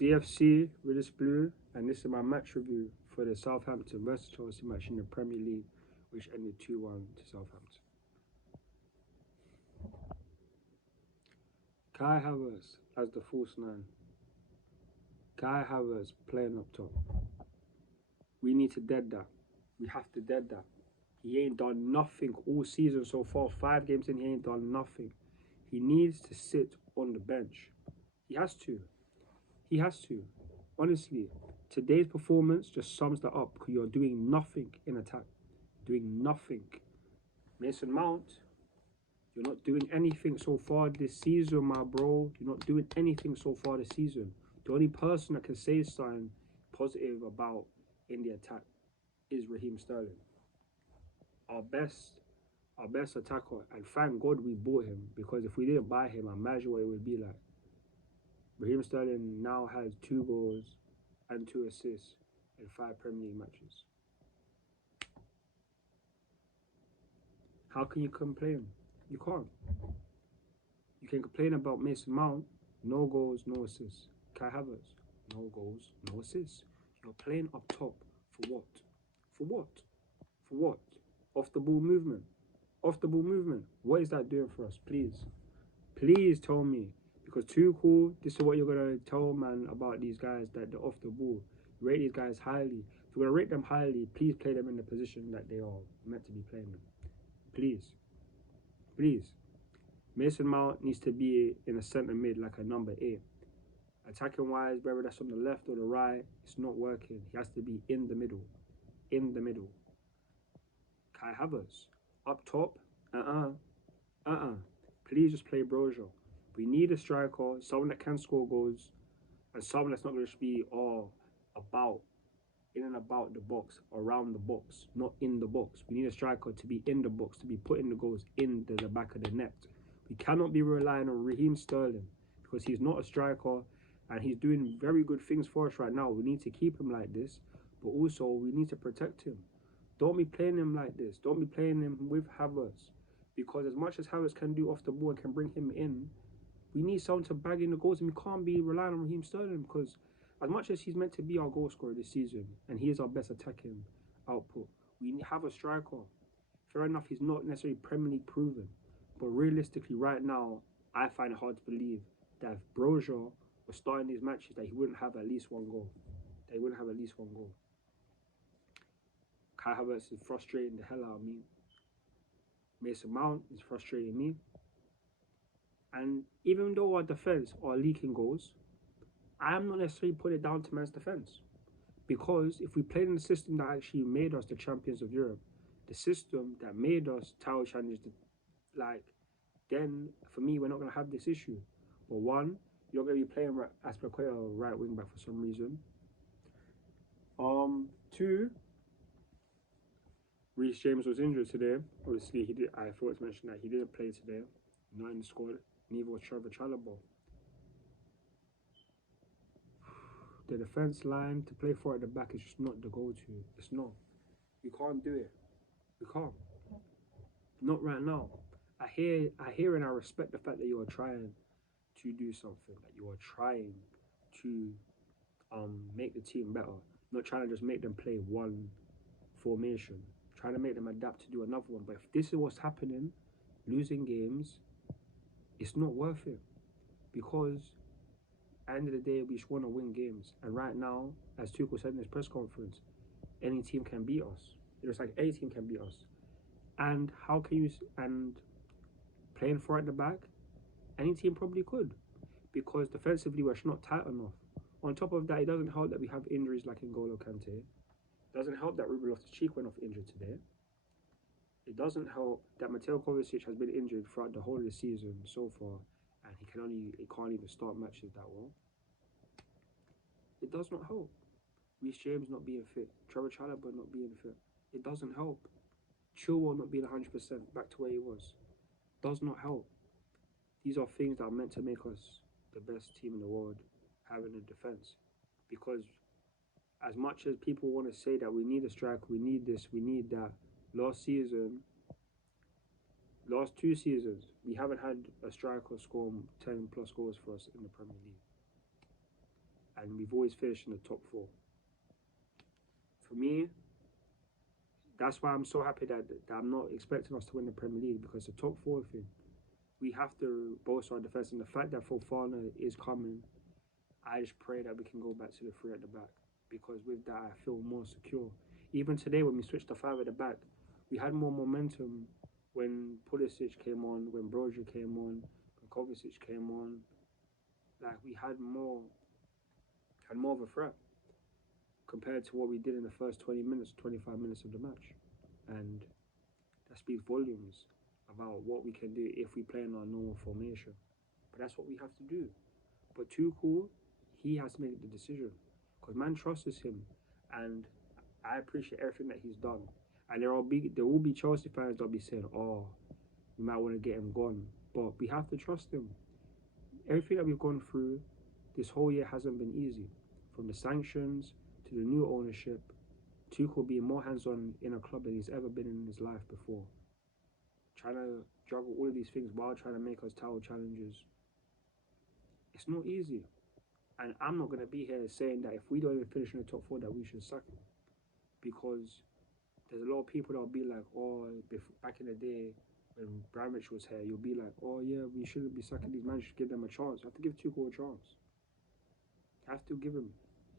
CFC with this blue, and this is my match review for the Southampton versus Chelsea match in the Premier League, which ended 2-1 to Southampton. Kai Havertz as the false nine. Kai Havertz playing up top. We need to dead that. We have to dead that. He ain't done nothing all season so far. 5 games in, he ain't done nothing. He needs to sit on the bench. He has to. He has to. Honestly, today's performance just sums that up because you're doing nothing in attack. Doing nothing. Mason Mount, you're not doing anything so far this season, my bro. You're not doing anything so far this season. The only person that can say something positive about in the attack is Raheem Sterling. Our best attacker, and thank God we bought him, because if we didn't buy him, imagine what it would be like. Raheem Sterling now has 2 goals and 2 assists in 5 Premier League matches. How can you complain? You can't. You can complain about Mason Mount, no goals, no assists. Kai Havertz, no goals, no assists. You're playing up top for what? For what? For what? Off the ball movement. Off the ball movement. What is that doing for us? Please. Please tell me. Because Tuchel, this is what you're going to tell, man, about these guys, that they're off the ball. You rate these guys highly. If you're going to rate them highly, please play them in the position that they are meant to be playing them. Please. Please. Mason Mount needs to be in a centre mid like a number 8. Attacking wise, whether that's on the left or the right, it's not working. He has to be in the middle. In the middle. Kai Havertz. Up top, Please just play Brozier. We need a striker, someone that can score goals, and someone that's not going to be all about, in and about the box, around the box, not in the box. We need a striker to be in the box, to be putting the goals in the back of the net. We cannot be relying on Raheem Sterling, because he's not a striker, and he's doing very good things for us right now. We need to keep him like this, but also we need to protect him. Don't be playing him like this. Don't be playing him with Havertz, because as much as Havertz can do off the ball and can bring him in, we need someone to bag in the goals, and we can't be relying on Raheem Sterling, because as much as he's meant to be our goal scorer this season, and he is our best attacking output, we have a striker. Fair enough, he's not necessarily Premier League proven, but realistically right now, I find it hard to believe that if Brozier was starting these matches, that he wouldn't have at least 1 goal. That he wouldn't have at least 1 goal. Kai Havertz is frustrating the hell out of me. Mason Mount is frustrating me. And even though our defence are leaking goals, I'm not necessarily putting it down to man's defence. Because if we played in the system that actually made us the champions of Europe, the system that made us title challengers, then for me, we're not going to have this issue. But 1, you're going to be playing Aspilicueta right wing back for some reason. 2, Reece James was injured today. Obviously, I forgot to mention that he didn't play today. Not in the squad. Neither was Trevor Chalobah. The defence line to play for at the back is just not the go-to. It's not. You can't do it. You can't. Not right now. I hear and I respect the fact that you are trying to do something. That you are trying to make the team better. Not trying to just make them play one formation. Trying to make them adapt to do another one. But if this is what's happening, losing games, it's not worth it. Because at the end of the day, we just want to win games. And right now, as Tuchel said in his press conference, any team can beat us. It's like any team can beat us. And how can you, and playing 4 at the back, any team probably could. Because defensively, we're not tight enough. On top of that, it doesn't help that we have injuries like N'Golo Kante. It doesn't help that Ruben Loftus-Cheek went off injured today. It doesn't help that Mateo Kovacic has been injured throughout the whole of the season so far, and he can't even start matches that well. It does not help. Reece James not being fit, Trevor Chalobah not being fit. It doesn't help. Chilwell not being 100% back to where he was. Does not help. These are things that are meant to make us the best team in the world, having a defense. Because as much as people want to say that we need a striker, we need this, we need that, last 2 seasons, we haven't had a striker score 10 plus goals for us in the Premier League. and we've always finished in the top four. For me, that's why I'm so happy that I'm not expecting us to win the Premier League, because the top four thing, we have to bolster our defence, and the fact that Fofana is coming, I just pray that we can go back to the three at the back, because with that I feel more secure. Even today when we switched to five at the back, we had more momentum when Pulisic came on, when Brozier came on, when Kovacic came on. Like, we had more of a threat compared to what we did in the first 20 minutes, 25 minutes of the match. And that speaks volumes about what we can do if we play in our normal formation. But that's what we have to do. But Tuchel, he has to make the decision, because man trusts him, and I appreciate everything that he's done. And there will be Chelsea fans that'll be saying, "Oh, we might want to get him gone," but we have to trust him. Everything that we've gone through this whole year hasn't been easy, from the sanctions to the new ownership. Tuchel being more hands-on in a club than he's ever been in his life before, trying to juggle all of these things while trying to make us title challengers. It's not easy. And I'm not going to be here saying that if we don't even finish in the top four that we should sack him, because there's a lot of people that'll be like, "Oh, back in the day when Bramwich was here," you'll be like, "Oh yeah, we shouldn't be sacking these managers, give them a chance." You have to give Tuchel a chance. You have to give him.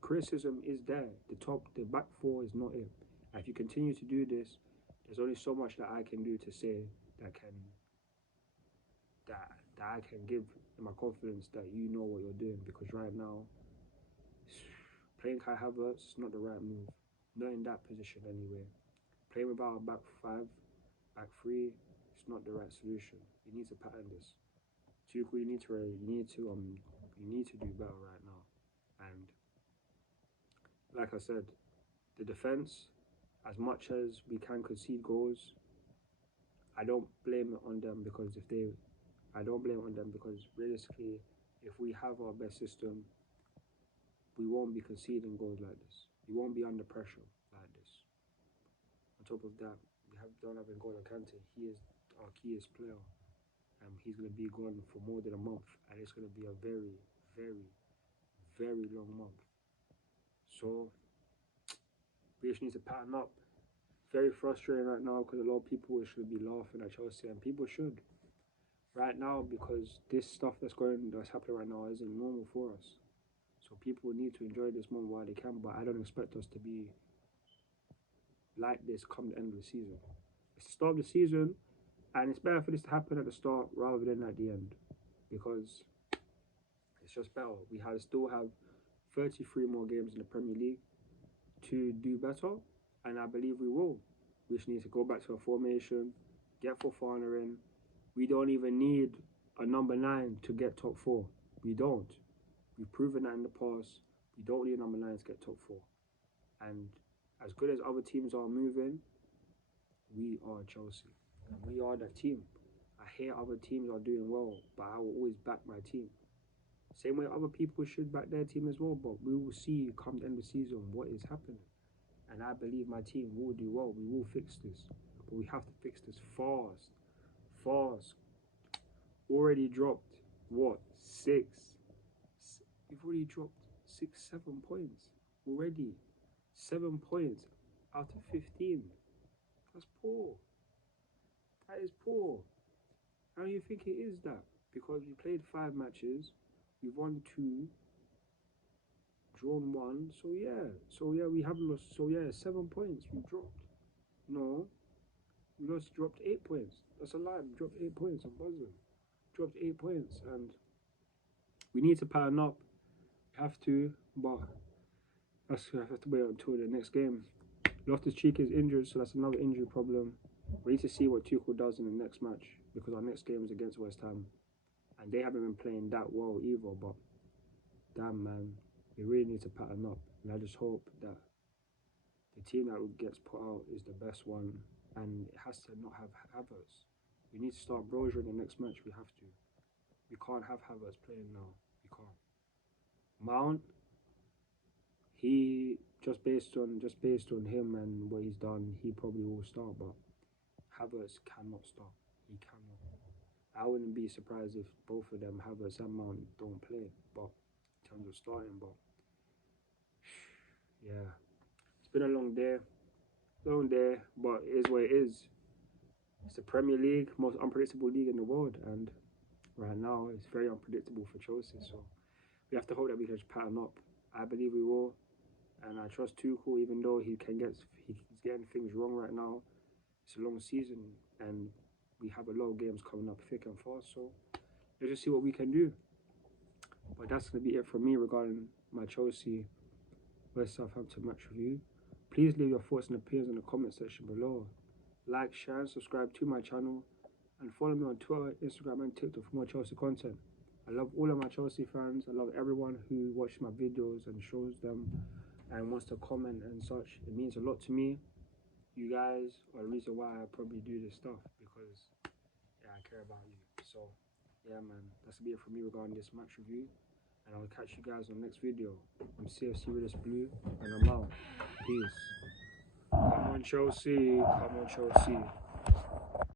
Criticism is there. The back four is not it. And if you continue to do this, there's only so much that I can do to say that I can give my confidence that you know what you're doing. Because right now, playing Kai Havertz is not the right move. Not in that position anyway. Playing without a back five, back three, it's not the right solution. You need to pattern this. Tuchel, you need to do better right now. And like I said, the defense, as much as we can concede goals, I don't blame it on them, because realistically, if we have our best system, we won't be conceding goals like this. We won't be under pressure like this. On top of that, don't have N'Golo Kante. He is our keyest player. He's going to be gone for more than a month, and it's going to be a very, very, very long month. So we just need to pattern up. Very frustrating right now, because a lot of people should be laughing at Chelsea, and people should right now, because this stuff that's happening right now isn't normal for us. So people need to enjoy this moment while they can, but I don't expect us to be like this come the end of the season. It's the start of the season, and it's better for this to happen at the start rather than at the end, because it's just better. We still have 33 more games in the Premier League to do better, and I believe we will. We just need to go back to a formation, get Fofana in. We don't even need a number 9 to get top 4. We don't. We've proven that in the past. We don't need a number 9 to get top 4. And as good as other teams are moving, we are Chelsea. And we are that team. I hear other teams are doing well, but I will always back my team. Same way other people should back their team as well, but we will see come the end of the season what is happening. And I believe my team will do well. We will fix this. But we have to fix this fast. Fast. Already dropped, what, 6? We've already dropped 6, 7 points. Already. 7 points out of 15. That's poor. That is poor. How do you think it is that? Because we played 5 matches. We've won 2. Drawn 1. So yeah, we have lost. So yeah, 7 points we dropped. No. We dropped 8 points. That's a lie. We dropped 8 points. I'm buzzing. Dropped 8 points. And we need to pattern up. We have to, but I have to wait until the next game. Loftus-Cheek is injured, so that's another injury problem. We need to see what Tuchel does in the next match, because our next game is against West Ham. And they haven't been playing that well either, but damn, man, we really need to pattern up. And I just hope that the team that gets put out is the best one, and it has to not have Havertz. We need to start Brozier in the next match. We have to. We can't have Havertz playing now. We can't. Mount, he just based on him and what he's done, he probably will start, but Havertz cannot start. He cannot. I wouldn't be surprised if both of them, Havertz and Mount, don't play, but in terms of starting, but yeah, it's been a long day, but it is what it is. It's the Premier League, most unpredictable league in the world, and right now it's very unpredictable for Chelsea. So we have to hope that we can just pattern up. I believe we will, and I trust Tuchel, even though he's getting things wrong right now. It's a long season, and we have a lot of games coming up thick and fast. So let's just see what we can do. But that's gonna be it from me regarding my Chelsea West Southampton match review. Please leave your thoughts and opinions in the comment section below. Like, share, and subscribe to my channel, and follow me on Twitter, Instagram, and TikTok for more Chelsea content. I love all of my Chelsea fans. I love everyone who watches my videos and shows them and wants to comment and such. It means a lot to me. You guys are the reason why I probably do this stuff, because yeah, I care about you. So yeah, man, that's gonna be it from me regarding this match review, and I'll catch you guys on the next video. I'm CFC with this blue, and I'm out. Peace. Come on Chelsea, come on Chelsea.